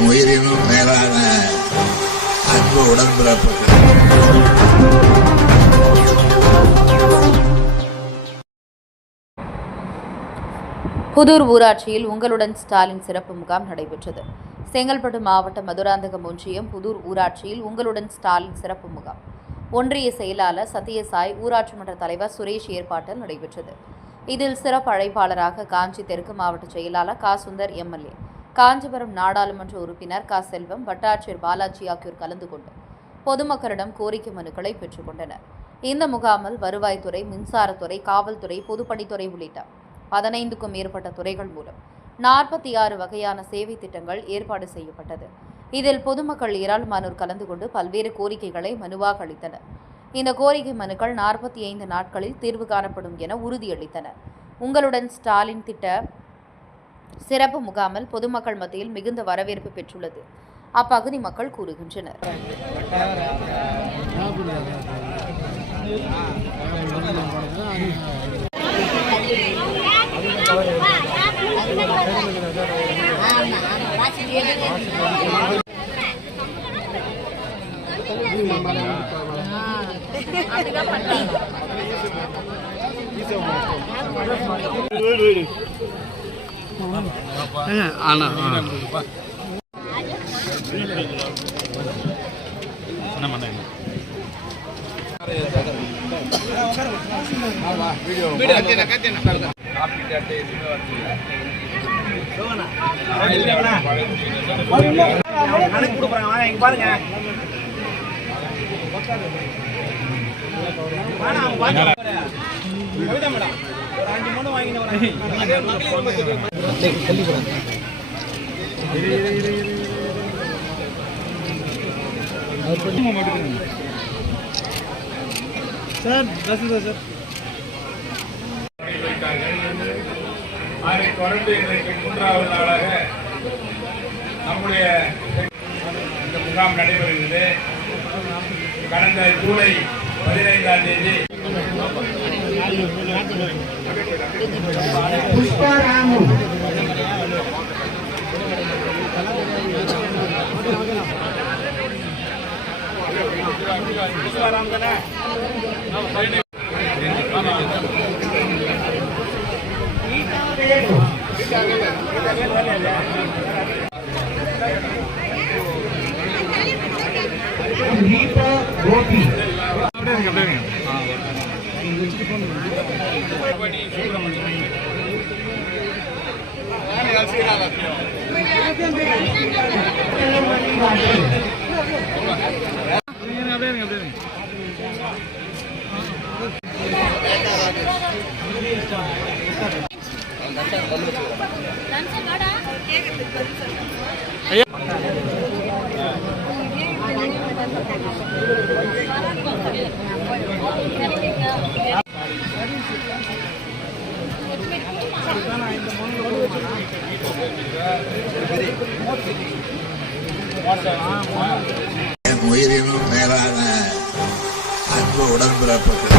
என் உயிரினும் மேலான அன்பு உடன்பிறப்புகள். புதூர் ஊராட்சியில் உங்களுடன் ஸ்டாலின் சிறப்பு முகாம் நடைபெற்றது. செங்கல்பட்டு மாவட்டம் மதுராந்தகம் ஒன்றியம் புதூர் ஊராட்சியில் உங்களுடன் ஸ்டாலின் சிறப்பு முகாம் ஒன்றிய செயலாளர் சத்யசாய், ஊராட்சி மன்ற தலைவர் சுரேஷ் ஏற்பாட்டில் நடைபெற்றது. இதில் சிறப்பு அழைப்பாளராக காஞ்சி தெற்கு மாவட்ட செயலாளர் கா. சுந்தர் எம்எல்ஏ, காஞ்சிபுரம் நாடாளுமன்ற உறுப்பினர் கா. செல்வம், வட்டாட்சியர் பாலாஜி ஆகியோர் கலந்து கொண்டு பொதுமக்களிடம் கோரிக்கை மனுக்களை பெற்றுக் கொண்டனர். இந்த முகாமில் வருவாய்த்துறை, மின்சாரத்துறை, காவல்துறை, பொதுப்பணித்துறை உள்ளிட்ட 15க்கும் மேற்பட்ட துறைகள் மூலம் 46 வகையான சேவை திட்டங்கள் ஏற்பாடு செய்யப்பட்டது. இதில் பொதுமக்கள் ஏராளமானோர் கலந்து கொண்டு பல்வேறு கோரிக்கைகளை மனுவாக அளித்தனர். இந்த கோரிக்கை மனுக்கள் 45 நாட்களில் தீர்வு காணப்படும் என உறுதியளித்தனர். உங்களுடன் ஸ்டாலின் திட்ட சிறப்பு முகாமில் பொதுமக்கள் மத்தியில் மிகுந்த வரவேற்பு பெற்றுள்ளது அப்பகுதி மக்கள் கூறுகின்றனர். அதைத் தொடர்ந்து இன்றைக்கு 3வது நாளாக நம்முடைய இந்த முகாம் நடைபெறுகிறது. கடந்த ஜூலை 15ஆம் தேதி என் உயிரினும் மேலான அன்பு உடன்பிறப்புகள்.